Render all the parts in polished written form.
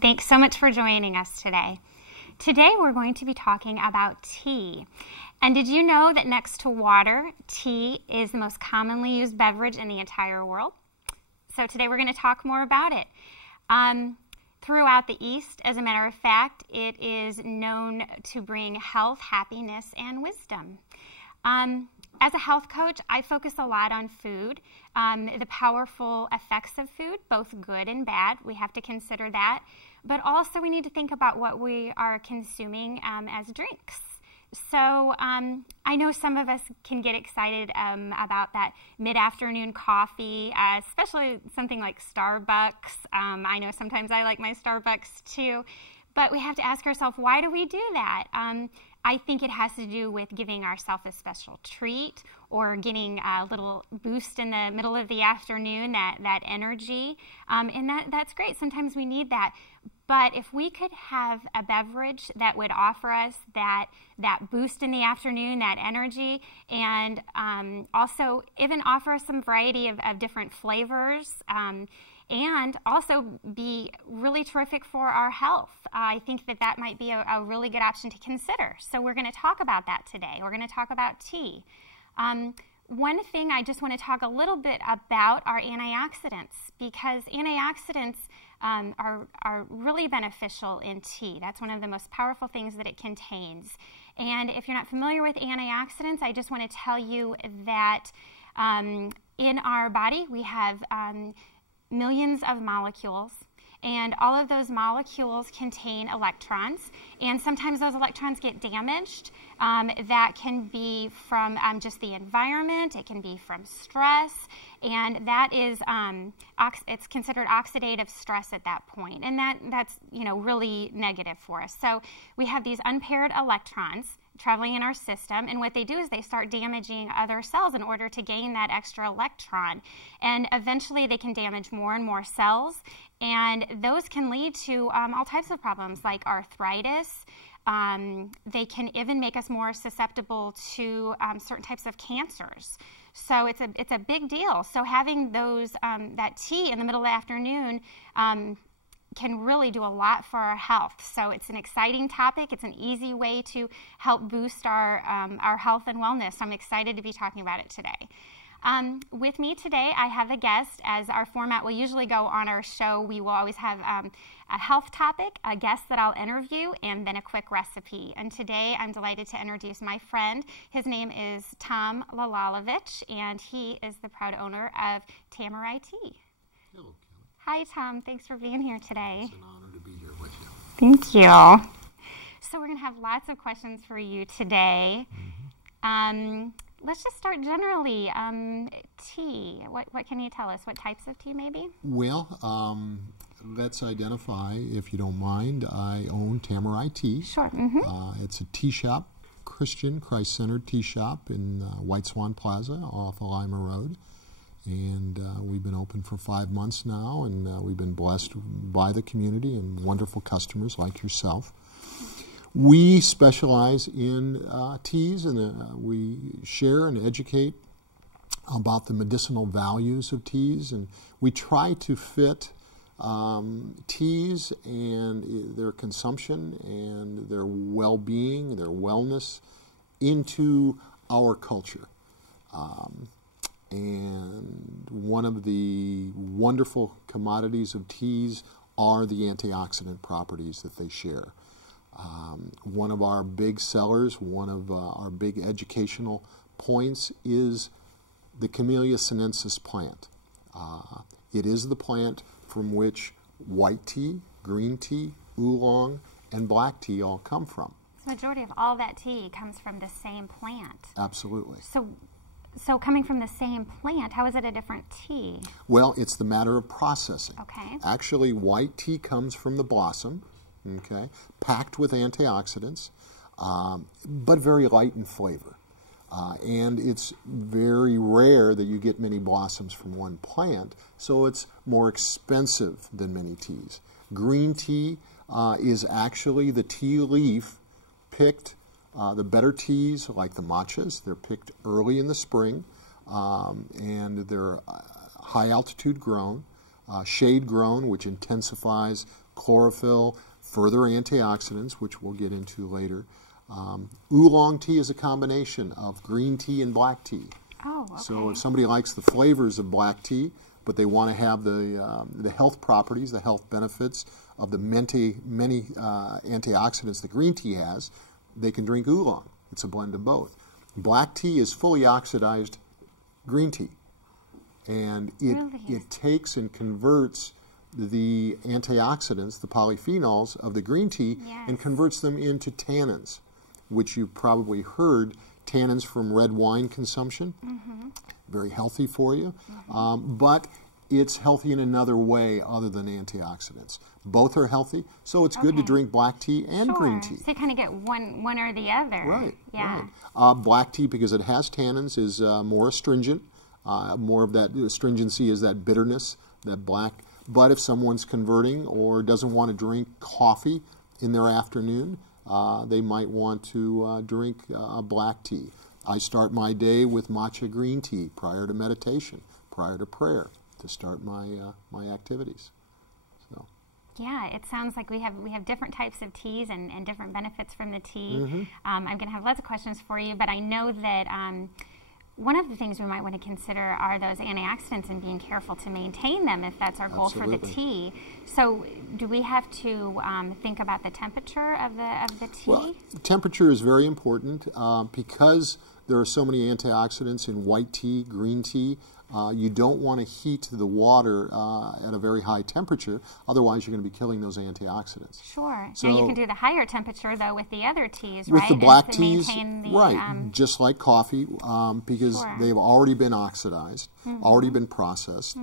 Thanks so much for joining us today. Today we're going to be talking about tea. And did you know that next to water, tea is the most commonly used beverage in the entire world? So today we're going to talk more about it. Throughout the East, as a matter of fact, it is known to bring health, happiness, and wisdom. As a health coach, I focus a lot on food, the powerful effects of food, both good and bad. We have to consider that. But also we need to think about what we are consuming as drinks. So I know some of us can get excited about that mid-afternoon coffee, especially something like Starbucks. I know sometimes I like my Starbucks too. But we have to ask ourselves, why do we do that? I think it has to do with giving ourselves a special treat or getting a little boost in the middle of the afternoon, that energy. And that's great. Sometimes we need that. But if we could have a beverage that would offer us that boost in the afternoon, that energy, and also even offer us some variety of different flavors, and also be really terrific for our health. I think that might be a really good option to consider. So we're going to talk about that today. We're going to talk about tea. One thing I just want to talk a little bit about are antioxidants, because antioxidants are really beneficial in tea. That's one of the most powerful things that it contains. And if you're not familiar with antioxidants, I just want to tell you that in our body we have millions of molecules, and all of those molecules contain electrons, and sometimes those electrons get damaged. That can be from just the environment, it can be from stress, and that is, it's considered oxidative stress at that point, and that's really negative for us. So we have these unpaired electrons traveling in our system, and what they do is they start damaging other cells in order to gain that extra electron, and eventually they can damage more and more cells, and those can lead to all types of problems like arthritis. They can even make us more susceptible to certain types of cancers. So it's a big deal. So having those that tea in the middle of the afternoon can really do a lot for our health. So it's an exciting topic. It's an easy way to help boost our health and wellness. So I'm excited to be talking about it today. With me today, I have a guest. As our format will usually go on our show, we will always have a health topic, a guest that I'll interview, and then a quick recipe. And today, I'm delighted to introduce my friend. His name is Tom Lalalovich, and he is the proud owner of Tamarai Tea. Hello, Kelley. Hi, Tom. Thanks for being here today. It's an honor to be here with you. Thank you. So we're going to have lots of questions for you today. Let's just start generally. Tea. What can you tell us? What types of tea, maybe? Well, let's identify, if you don't mind. I own Tamarai Tea. Sure. It's a tea shop, Christian, Christ-centered tea shop in White Swan Plaza off of Lima Road. And we've been open for 5 months now, and we've been blessed by the community and wonderful customers like yourself. We specialize in teas, and we share and educate about the medicinal values of teas, and we try to fit teas and their consumption and their well-being, their wellness into our culture. And one of the wonderful commodities of teas are the antioxidant properties that they share. One of our big sellers, one of our big educational points is the Camellia sinensis plant. It is the plant from which white tea, green tea, oolong, and black tea all come from. The majority of all that tea comes from the same plant. Absolutely. So coming from the same plant, how is it a different tea? Well, it's the matter of processing. Okay. Actually, white tea comes from the blossom, okay, packed with antioxidants, but very light in flavor. And it's very rare that you get many blossoms from one plant, so it's more expensive than many teas. Green tea is actually the tea leaf picked. The better teas, like the matchas, they're picked early in the spring, and they're high altitude grown, shade grown, which intensifies chlorophyll, further antioxidants, which we'll get into later. Oolong tea is a combination of green tea and black tea. Oh, okay. So if somebody likes the flavors of black tea, but they want to have the health properties, the health benefits of the many antioxidants that green tea has, they can drink oolong. It's a blend of both. Black tea is fully oxidized green tea, and it takes and converts the antioxidants, the polyphenols of the green tea, and converts them into tannins, which you've probably heard, tannins from red wine consumption. Very healthy for you, but it's healthy in another way other than antioxidants. Both are healthy, so it's good to drink black tea and green tea. So you kind of get one or the other. Right. Yeah. Right. Black tea, because it has tannins, is more astringent. More of that astringency is that bitterness, that black. But if someone's converting or doesn't want to drink coffee in their afternoon, they might want to drink black tea. I start my day with matcha green tea prior to meditation, prior to prayer, to start my activities. So. Yeah, it sounds like we have different types of teas and different benefits from the tea. I'm going to have lots of questions for you, but I know that one of the things we might want to consider are those antioxidants and being careful to maintain them if that's our goal for the tea. So do we have to think about the temperature of the tea? Well, temperature is very important because there are so many antioxidants in white tea, green tea. You don't want to heat the water at a very high temperature, otherwise you're going to be killing those antioxidants. Sure. So, now you can do the higher temperature though with the other teas, with right? the black teas, the, right, just like coffee, because they've already been oxidized, already been processed.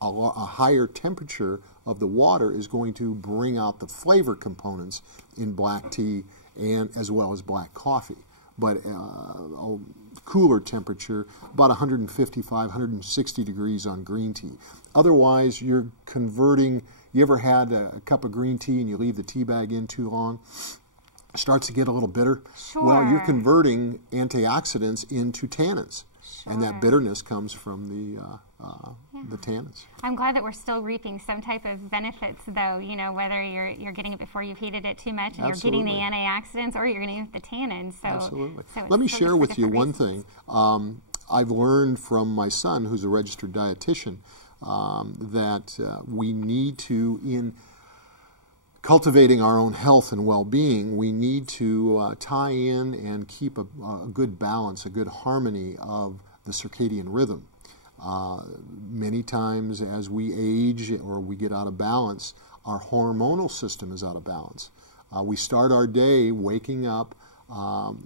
A higher temperature of the water is going to bring out the flavor components in black tea and as well as black coffee. But a cooler temperature, about 155, 160 degrees on green tea. Otherwise, you're converting. You ever had a cup of green tea and you leave the tea bag in too long? It starts to get a little bitter. Sure. Well, you're converting antioxidants into tannins. Sure. And that bitterness comes from the tannins. I'm glad that we're still reaping some type of benefits, though. You know, whether you're getting it before you've heated it too much, and you're getting the antioxidants, or you're getting the tannins. So, absolutely. So let me share with you one thing. I've learned from my son, who's a registered dietitian, that we need to, in cultivating our own health and well-being, we need to tie in and keep a good balance, a good harmony of the circadian rhythm. Many times as we age or we get out of balance, our hormonal system is out of balance. We start our day waking up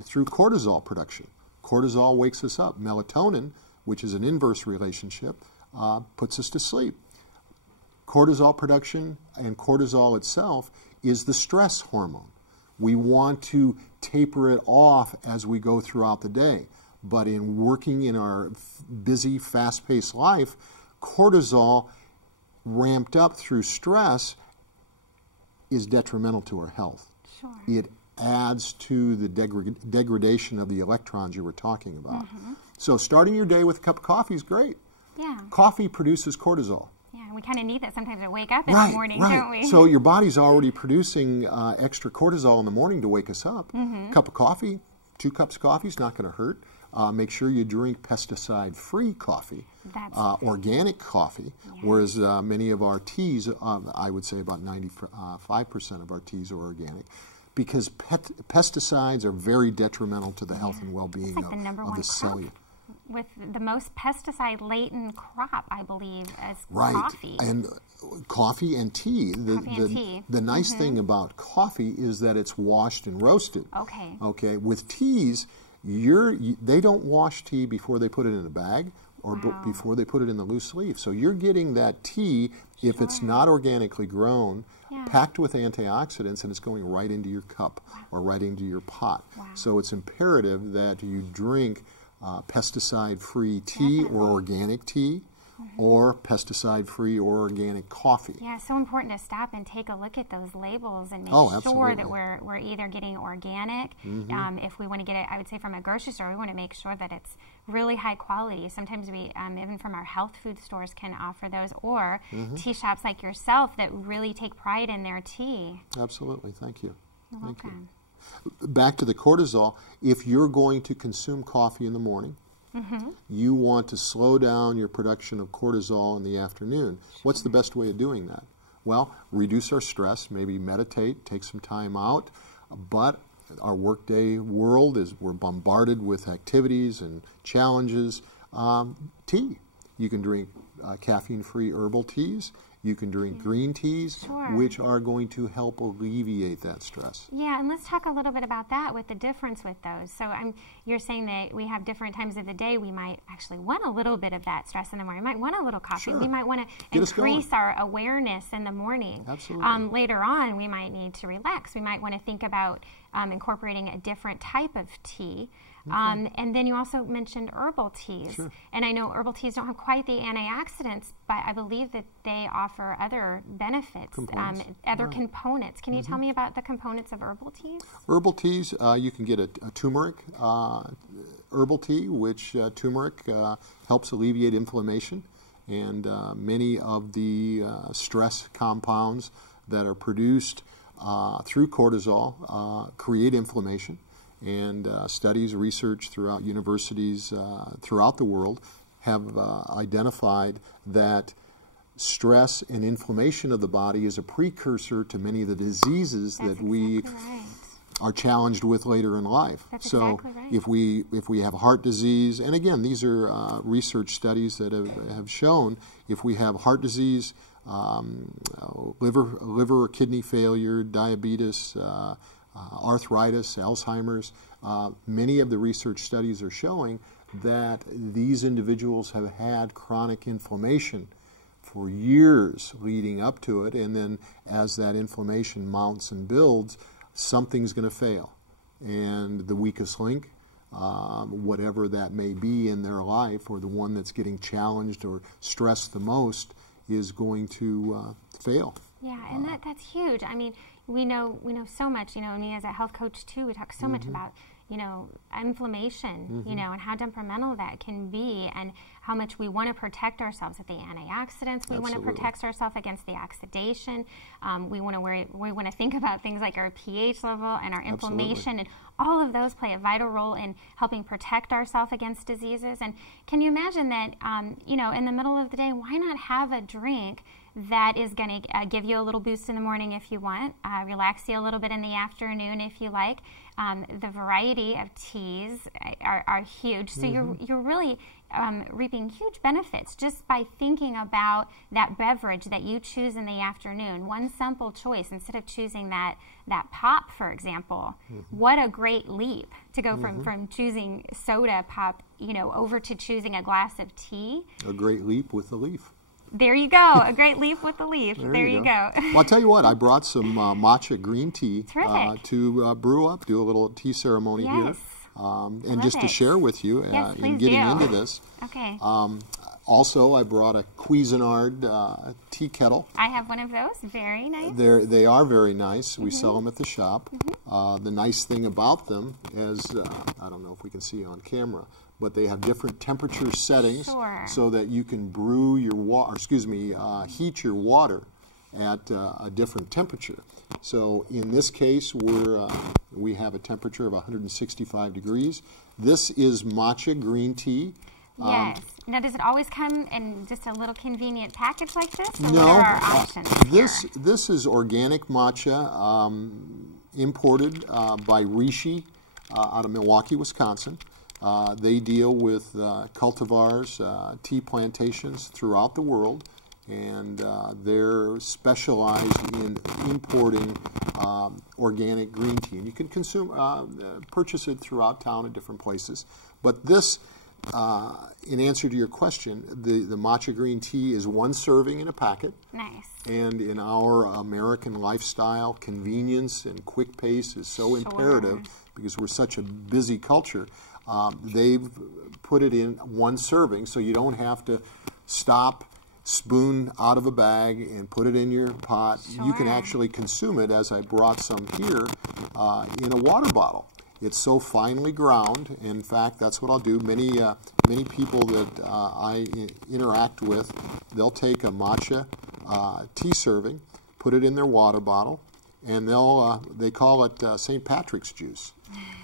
through cortisol production. Cortisol wakes us up. Melatonin, which is an inverse relationship, puts us to sleep. Cortisol production and cortisol itself is the stress hormone. We want to taper it off as we go throughout the day. But in working in our busy, fast-paced life, cortisol ramped up through stress is detrimental to our health. Sure. It adds to the degradation of the electrons you were talking about. So starting your day with a cup of coffee is great. Yeah. Coffee produces cortisol. Yeah, we kind of need that sometimes to wake up in the morning, don't we? So your body's already producing extra cortisol in the morning to wake us up. Cup of coffee, 2 cups of coffee is not going to hurt. Make sure you drink pesticide-free coffee, organic coffee, whereas many of our teas, I would say about 95% of our teas are organic, because pesticides are very detrimental to the health and well-being of the cellular. With the most pesticide-laden crop, I believe, as coffee. And coffee and tea. The nice thing about coffee is that it's washed and roasted. Okay. Okay. With teas, they don't wash tea before they put it in a bag or before they put it in the loose leaf. So you're getting that tea, if it's not organically grown, packed with antioxidants, and it's going right into your cup or right into your pot. So it's imperative that you drink pesticide-free tea or organic tea, or pesticide-free or organic coffee. Yeah, it's so important to stop and take a look at those labels and make Oh, sure that we're either getting organic. If we want to get it, I would say from a grocery store, we want to make sure that it's really high quality. Sometimes we, even from our health food stores, can offer those, or tea shops like yourself that really take pride in their tea. Absolutely, thank you. You're welcome. Back to the cortisol, if you're going to consume coffee in the morning, you want to slow down your production of cortisol in the afternoon. What's the best way of doing that? Well, reduce our stress, maybe meditate, take some time out, but our workday world is we're bombarded with activities and challenges. Tea. You can drink caffeine-free herbal teas. You can drink green teas, which are going to help alleviate that stress. Yeah, and let's talk a little bit about that with the difference with those. So you're saying that we have different times of the day. We might actually want a little bit of that stress in the morning. We might want a little coffee. We might want to increase our awareness in the morning. Absolutely. Later on, we might need to relax. We might want to think about incorporating a different type of tea. And then you also mentioned herbal teas. And I know herbal teas don't have quite the antioxidants, but I believe that they offer other benefits, other components. Can you tell me about the components of herbal teas? Herbal teas, you can get a turmeric herbal tea, which turmeric helps alleviate inflammation. And many of the stress compounds that are produced through cortisol create inflammation. And studies, research throughout universities throughout the world have identified that stress and inflammation of the body is a precursor to many of the diseases that we are challenged with later in life. So if we have heart disease, and again, these are research studies that have shown if we have heart disease, liver or kidney failure, diabetes, arthritis, Alzheimer's, many of the research studies are showing that these individuals have had chronic inflammation for years leading up to it, and then as that inflammation mounts and builds, something's going to fail. And the weakest link, whatever that may be in their life, or the one that's getting challenged or stressed the most, is going to fail. Yeah, and that's huge. I mean, we know so much, me as a health coach too, we talk so much about, inflammation, and how temperamental that can be, and how much we want to protect ourselves with the antioxidants. We want to protect ourselves against the oxidation. We want to think about things like our pH level and our inflammation, and all of those play a vital role in helping protect ourselves against diseases. And can you imagine that, in the middle of the day, why not have a drink that is going to give you a little boost in the morning if you want, relax you a little bit in the afternoon if you like. The variety of teas are huge. So you're really reaping huge benefits just by thinking about that beverage that you choose in the afternoon. One simple choice, instead of choosing that pop, for example. What a great leap to go from choosing soda pop, over to choosing a glass of tea. A great leap with a leaf. There you go. A great leaf with a leaf. There you go. Well, I'll tell you what. I brought some matcha green tea to brew up, do a little tea ceremony here. And just to share with you in getting into this. Okay. Also, I brought a Cuisinart tea kettle. I have one of those. Very nice. They are very nice. We sell them at the shop. The nice thing about them is, I don't know if we can see on camera, but they have different temperature settings so that you can brew your water, heat your water at a different temperature. So in this case, we have a temperature of 165 degrees. This is matcha green tea. Yes. Now, does it always come in just a little convenient package like this? Or no. What are our options this is organic matcha imported by Rishi out of Milwaukee, Wisconsin. They deal with cultivars, tea plantations throughout the world, and they're specialized in importing organic green tea. And you can purchase it throughout town at different places. But this, in answer to your question, the matcha green tea is one serving in a packet. Nice. And in our American lifestyle, convenience and quick pace is so imperative because we're such a busy culture. They've put it in one serving, so you don't have to stop, spoon out of a bag, and put it in your pot. Sure. You can actually consume it, as I brought some here, in a water bottle. It's so finely ground. In fact, that's what I'll do. Many people that I interact with, they'll take a matcha tea serving, put it in their water bottle, and they call it St. Patrick's juice,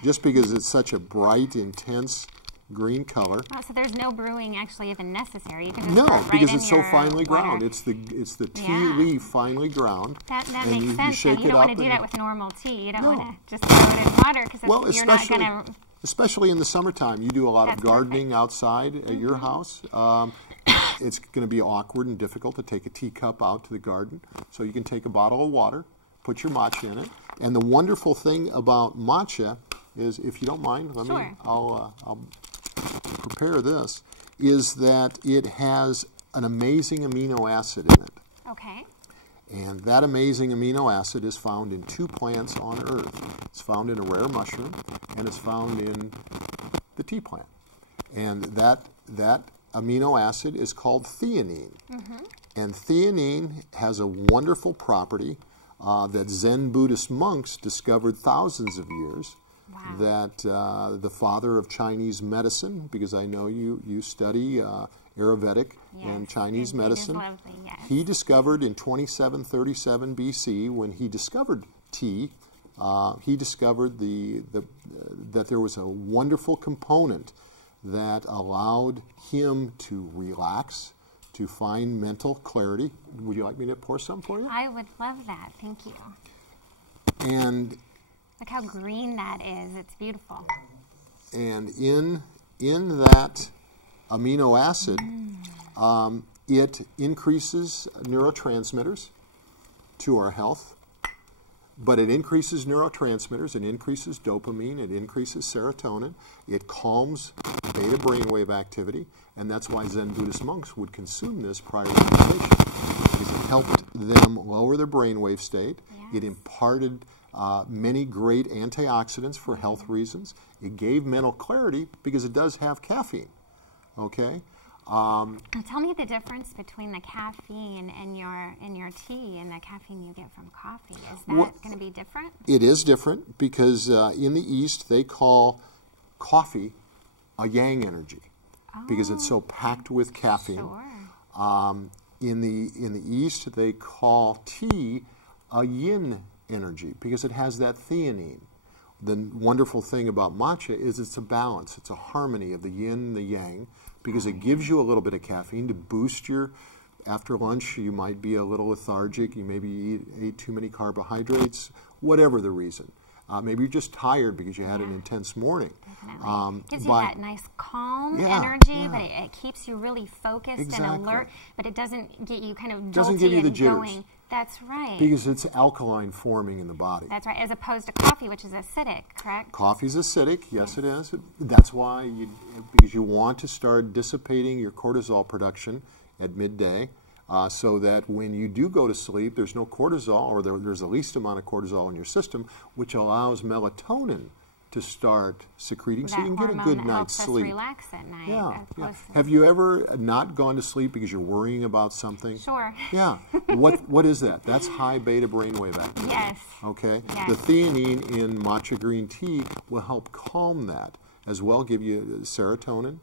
just because it's such a bright, intense green color. Oh, so there's no brewing actually even necessary. You can just No, pour it right because in it's so your finely ground. water. It's the tea leaf finely ground. That and makes sense. You shake You don't want to do and- that with normal tea. You don't No. want to just throw it in water because Well, you're not going to. especially in the summertime, you do a lot of That's gardening outside at your house. It's going to be awkward and difficult to take a teacup out to the garden. So you can take a bottle of water, put your matcha in it. And the wonderful thing about matcha is, if you don't mind, I'll prepare this, is that it has an amazing amino acid in it. Okay. And that amazing amino acid is found in 2 plants on Earth. It's found in a rare mushroom, and it's found in the tea plant. And that amino acid is called theanine. And theanine has a wonderful property that Zen Buddhist monks discovered thousands of years. Wow. That the father of Chinese medicine, because I know you study Ayurvedic and Chinese medicine. Lovely, yes. He discovered in 2737 BC, when he discovered tea, he discovered that there was a wonderful component that allowed him to relax, to find mental clarity. Would you like me to pour some for you? I would love that. Thank you. And Look how green that is. It's beautiful. And in that amino acid, it increases neurotransmitters to our health, but it increases neurotransmitters, it increases dopamine, it increases serotonin, it calms beta brainwave activity, and that's why Zen Buddhist monks would consume this prior to meditation, because it helped them lower their brainwave state. Yes. It imparted many great antioxidants for health reasons. It gave mental clarity because it does have caffeine. Okay. Now tell me the difference between the caffeine in your tea and the caffeine you get from coffee. Is that going to be different? It is different because in the East they call coffee a yang energy because it's so packed with caffeine. Sure. In the East they call tea a yin energy because it has that theanine. The wonderful thing about matcha is it's a balance. It's a harmony of the yin and the yang because it gives you a little bit of caffeine to boost your, after lunch you might be a little lethargic, you maybe ate too many carbohydrates, whatever the reason. Maybe you're just tired because you had an intense morning. Definitely. Gives you that nice calm Yeah, energy, yeah. but it keeps you really focused Exactly. and alert, but it doesn't get you kind of Doesn't jolty give you the and jitters. going. That's right. Because it's alkaline forming in the body. That's right, as opposed to coffee, which is acidic, correct? Coffee's acidic, yes it is. That's why, because you want to start dissipating your cortisol production at midday so that when you do go to sleep, there's no cortisol, or there's the least amount of cortisol in your system, which allows melatonin to start secreting so you can get a good night's sleep. Relax at night. Yeah. Have you ever not gone to sleep because you're worrying about something? Sure. Yeah. What is that? That's high beta brainwave activity. Yes. Okay. Yes. The theanine in matcha green tea will help calm that, as well give you serotonin,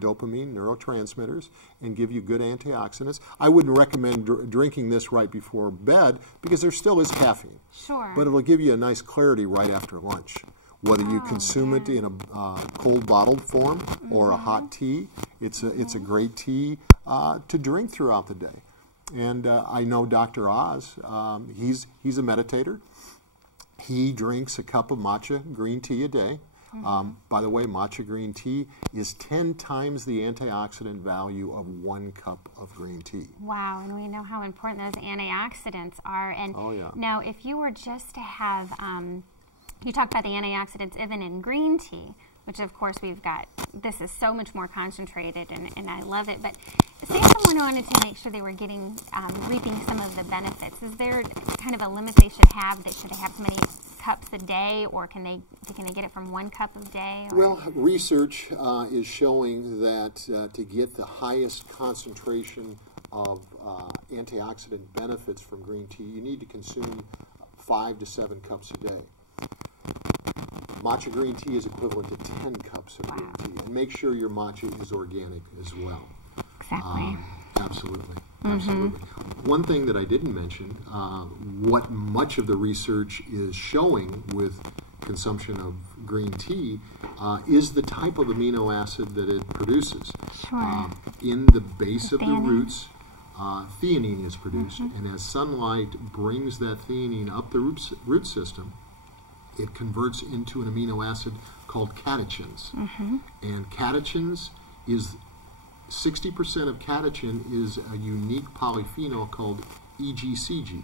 dopamine, neurotransmitters, and give you good antioxidants. I wouldn't recommend drinking this right before bed because there still is caffeine. Sure. But it'll give you a nice clarity right after lunch. Whether you consume it in a cold bottled form or a hot tea, it's a great tea to drink throughout the day. And I know Dr. Oz, he's a meditator. He drinks a cup of matcha green tea a day. By the way, matcha green tea is 10 times the antioxidant value of 1 cup of green tea. Wow, and we know how important those antioxidants are. And yeah. Now, if you were just to have, you talked about the antioxidants even in green tea, which of course we've got, this is so much more concentrated and I love it, but say someone wanted to make sure they were getting, reaping some of the benefits, is there kind of a limit they should have? Should they have so many cups a day, or can they get it from 1 cup a day? Or? Well, research is showing that to get the highest concentration of antioxidant benefits from green tea, you need to consume 5 to 7 cups a day. Matcha green tea is equivalent to 10 cups of green tea. And make sure your matcha is organic as well. Exactly. Absolutely. Absolutely. One thing that I didn't mention, what much of the research is showing with consumption of green tea is the type of amino acid that it produces. Sure. In the base of the roots, theanine is produced, and as sunlight brings that theanine up the root system, it converts into an amino acid called catechins. And catechins is 60% of catechin is a unique polyphenol called EGCG.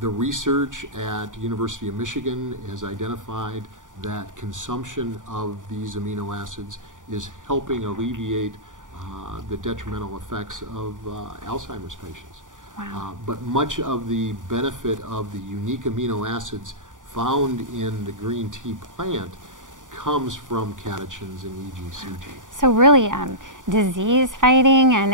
The research at University of Michigan has identified that consumption of these amino acids is helping alleviate the detrimental effects of Alzheimer's patients. Wow. But much of the benefit of the unique amino acids found in the green tea plant comes from catechins and EGCG. So really, disease fighting, and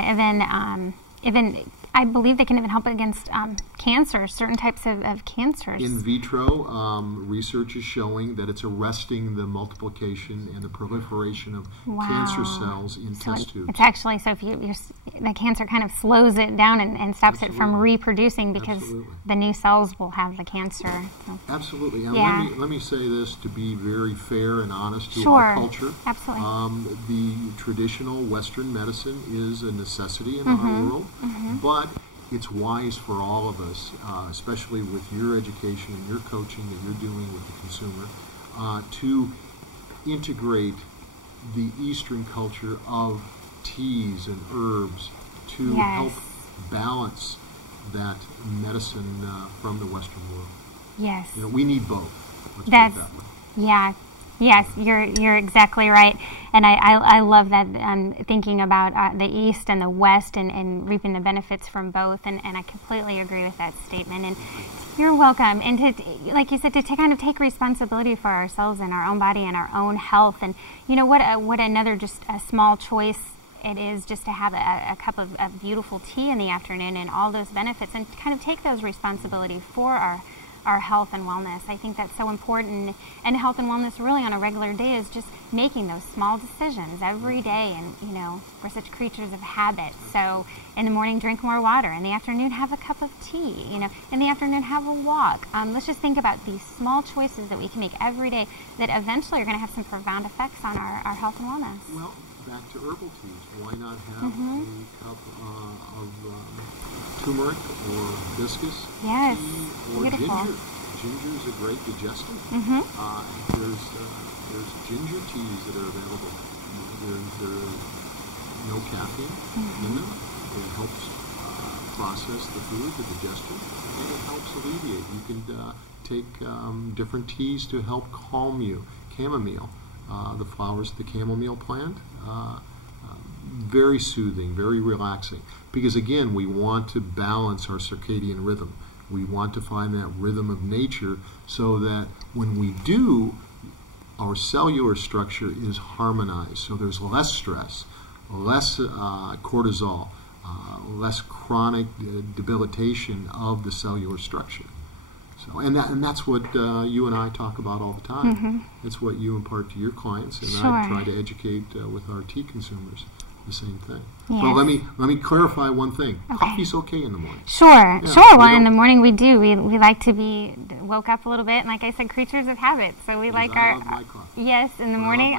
even I believe they can even help against cancer, certain types of cancers. In vitro, research is showing that it's arresting the multiplication and the proliferation of cancer cells in test tubes. It's actually, so if the cancer kind of slows it down and stops it from reproducing, because the new cells will have the cancer. So. Absolutely. And let me say this to be very fair and honest to our culture. Absolutely. The traditional Western medicine is a necessity in our world, but it's wise for all of us, especially with your education and your coaching that you're doing with the consumer, to integrate the Eastern culture of teas and herbs to help balance that medicine from the Western world. Yes. You know, we need both. Let's put it that way. Yeah. Yes, you're exactly right, and I love that, thinking about the East and the West and reaping the benefits from both, and I completely agree with that statement. And you're welcome. And to, like you said, to kind of take responsibility for ourselves and our own body and our own health. And you know what another just a small choice it is, just to have a cup of beautiful tea in the afternoon and all those benefits, and kind of take those responsibility for our health and wellness. I think that's so important. And health and wellness really on a regular day is just making those small decisions every day. And, you know, we're such creatures of habit. So in the morning, drink more water. In the afternoon, have a cup of tea. You know, in the afternoon, have a walk. Let's just think about these small choices that we can make every day that eventually are going to have some profound effects on our health and wellness. Well, back to herbal teas. Why not have a cup of turmeric or hibiscus tea or ginger? Ginger is a great digestive. There's ginger teas that are available. There's no caffeine in them. It helps process the food, the digestion, and it helps alleviate. You can take different teas to help calm you. Chamomile, the flowers of the chamomile plant, very soothing, very relaxing. Because again, we want to balance our circadian rhythm. We want to find that rhythm of nature so that when we do, our cellular structure is harmonized. So there's less stress, less cortisol, less chronic debilitation of the cellular structure. So, and that's what you and I talk about all the time. It's what you impart to your clients, and I try to educate with our tea consumers. The same thing. Yes. Well, let me clarify one thing. Okay. Coffee's okay in the morning. Sure. Well, in the morning we do. We like to be woke up a little bit, and like I said, creatures of habit. So we like I love my coffee. Yes, in the morning.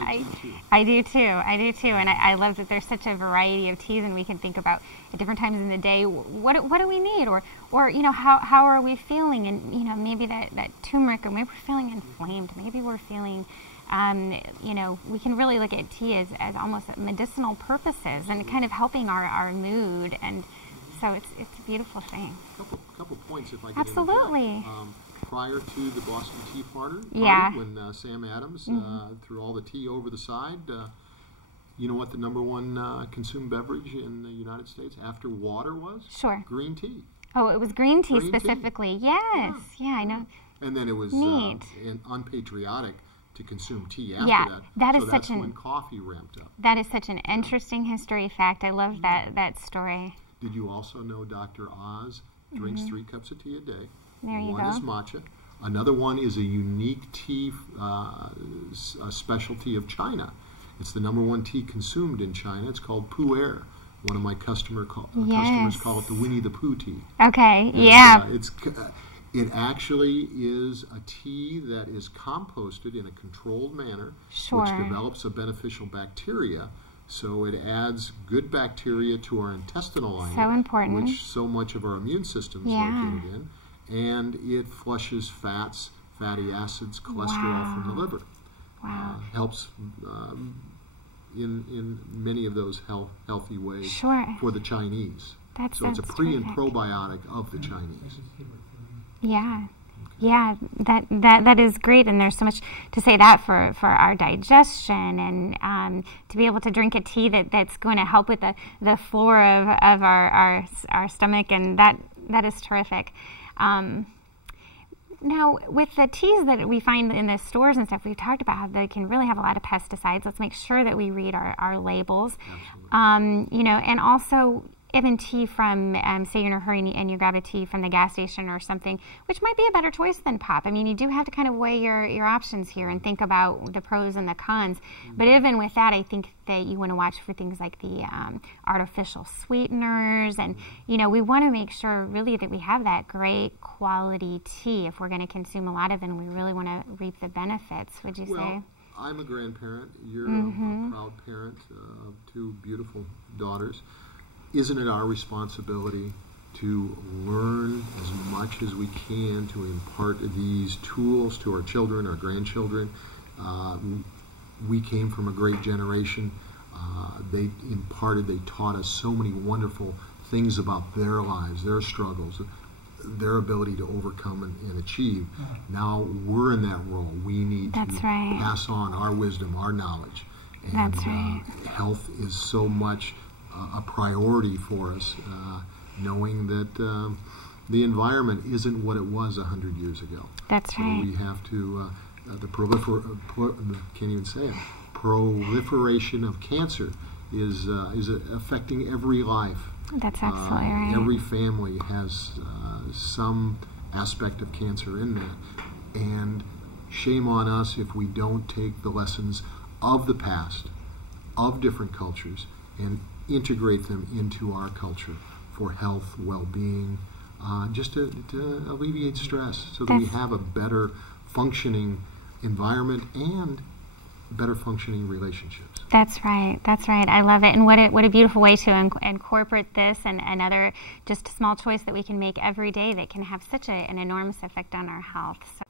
I do too, and I love that there's such a variety of teas, and we can think about at different times in the day what do we need, or you know, how are we feeling, and you know, maybe that turmeric, or maybe we're feeling inflamed, maybe we're feeling. You know, we can really look at tea as almost medicinal purposes and kind of helping our mood, and so it's a beautiful thing. Couple points, if I could. Absolutely. Prior to the Boston Tea Party, when Sam Adams threw all the tea over the side, you know what the number one consumed beverage in the United States after water was? Sure. Green tea. Oh, it was green tea specifically. Yes. Yeah, I know. And then it was unpatriotic to consume tea after that. That is so that's when coffee ramped up. That is such an interesting history fact. I love that story. Did you also know Dr. Oz drinks 3 cups of tea a day? There you go. One is matcha. Another one is a unique tea, a specialty of China. It's the #1 tea consumed in China. It's called Pu'er. One of my customers call it the Winnie the Pooh tea. Okay, and, it actually is a tea that is composted in a controlled manner, which develops a beneficial bacteria. So it adds good bacteria to our intestinal lining, so important, which so much of our immune system is located in, and it flushes fats, fatty acids, cholesterol from the liver. Wow. Helps in many of those healthy ways for the Chinese. So it's a pre and probiotic of the Chinese. Yeah. Yeah, that is great, and there's so much to say that for our digestion, and to be able to drink a tea that's going to help with the floor of our stomach, and that is terrific. Now, with the teas that we find in the stores and stuff, we've talked about how they can really have a lot of pesticides. Let's make sure that we read our labels. And also even tea from, say you're in a hurry and you grab a tea from the gas station or something, which might be a better choice than pop. I mean, you do have to kind of weigh your options here and think about the pros and the cons. But even with that, I think that you want to watch for things like the artificial sweeteners. And, we want to make sure really that we have that great quality tea if we're going to consume a lot of it, and we really want to reap the benefits, would you say? I'm a grandparent. You're a proud parent of 2 beautiful daughters. Isn't it our responsibility to learn as much as we can to impart these tools to our children, our grandchildren? We came from a great generation. They taught us so many wonderful things about their lives, their struggles, their ability to overcome and achieve. Now we're in that role. We need to pass on our wisdom, our knowledge. And health is so much a priority for us, knowing that the environment isn't what it was 100 years ago. That's right. We have to, can't even say it, proliferation of cancer is affecting every life. That's absolutely right. Every family has some aspect of cancer in that. And shame on us if we don't take the lessons of the past, of different cultures, and integrate them into our culture for health, well-being, just to alleviate stress so that we have a better functioning environment and better functioning relationships. That's right. I love it. And what a beautiful way to incorporate this and another just small choice that we can make every day that can have such an enormous effect on our health. So,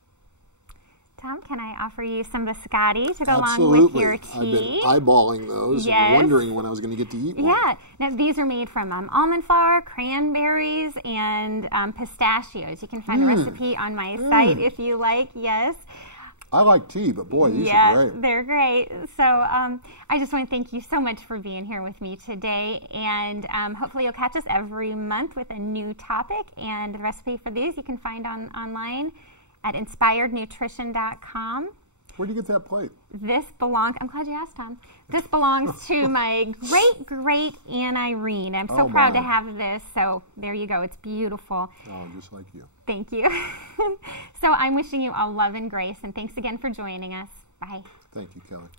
Tom, can I offer you some biscotti to go along with your tea? I've been eyeballing those and wondering when I was going to get to eat one. Yeah. Now, these are made from almond flour, cranberries, and pistachios. You can find a recipe on my site if you like. Yes. I like tea, but boy, these are great. They're great. So I just want to thank you so much for being here with me today. And hopefully you'll catch us every month with a new topic. And the recipe for these you can find online at inspirednutrition.com. Where do you get that plate? I'm glad you asked, Tom. This belongs to my great Aunt Irene. I'm so proud to have this. So there you go. It's beautiful. Oh, just like you. Thank you. So I'm wishing you all love and grace, and thanks again for joining us. Bye. Thank you, Kelley.